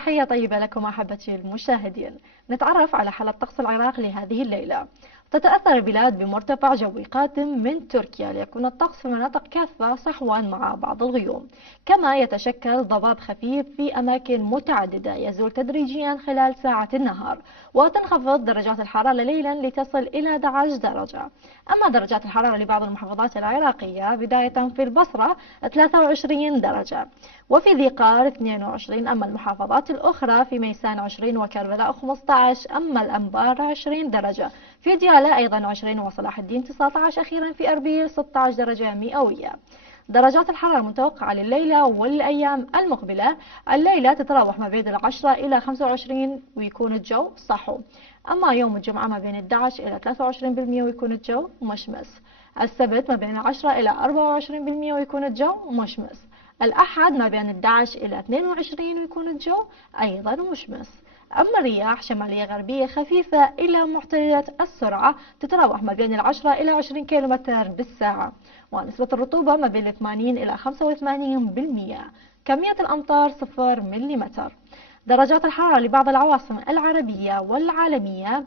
تحية طيبة لكم أحبتي المشاهدين. نتعرف على حالة طقس العراق لهذه الليلة. تتأثر البلاد بمرتفع جوي قادم من تركيا، ليكون الطقس في المناطق كافة صحوا مع بعض الغيوم، كما يتشكل ضباب خفيف في أماكن متعددة يزول تدريجيا خلال ساعات النهار، وتنخفض درجات الحرارة ليلا لتصل إلى 11 درجة. أما درجات الحرارة لبعض المحافظات العراقية بداية في البصرة 23 درجة، وفي ذي قار 22، أما المحافظات الأخرى في ميسان 20 وكربلاء 15، أما الأنبار 20 درجة، في ديالى أيضا 20 وصلاح الدين 19، أخيرا في أربيل 16 درجة مئوية. درجات الحرارة المتوقعة لليلة والأيام المقبلة: الليلة تتراوح ما بين 10 إلى 25 ويكون الجو صحو، أما يوم الجمعة ما بين 11 إلى 23% ويكون الجو مشمس، السبت ما بين 10 إلى 24% ويكون الجو مشمس، الأحد ما بين 11 إلى 22 ويكون الجو أيضا مشمس. أما الرياح شمالية غربية خفيفة إلى معتدلة السرعة تتراوح ما بين 10 إلى 20 كيلومتر بالساعة، ونسبة الرطوبة ما بين 80 إلى 85%. كمية الأمطار 0 ملم. درجات الحرارة لبعض العواصم العربية والعالمية: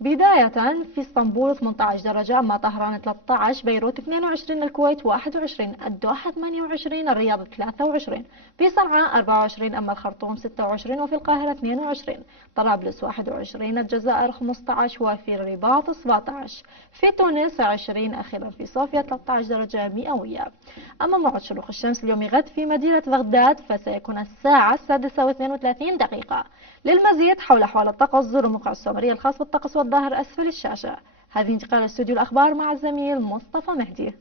بداية في اسطنبول 18 درجة، أما طهران 13، بيروت 22، الكويت 21، الدوحة 28، الرياض 23، في صنعاء 24، أما الخرطوم 26، وفي القاهرة 22، طرابلس 21، الجزائر 15، وفي الرباط 17، في تونس 20، أخيرا في صوفيا 13 درجة مئوية. أما موعد شروق الشمس اليوم غد في مدينة بغداد فسيكون الساعة 6:32. للمزيد حول أحوال الطقس زوروا موقع السومرية الخاص بالطقس والظاهر أسفل الشاشة. هذه انتقال استوديو الأخبار مع الزميل مصطفى مهدي.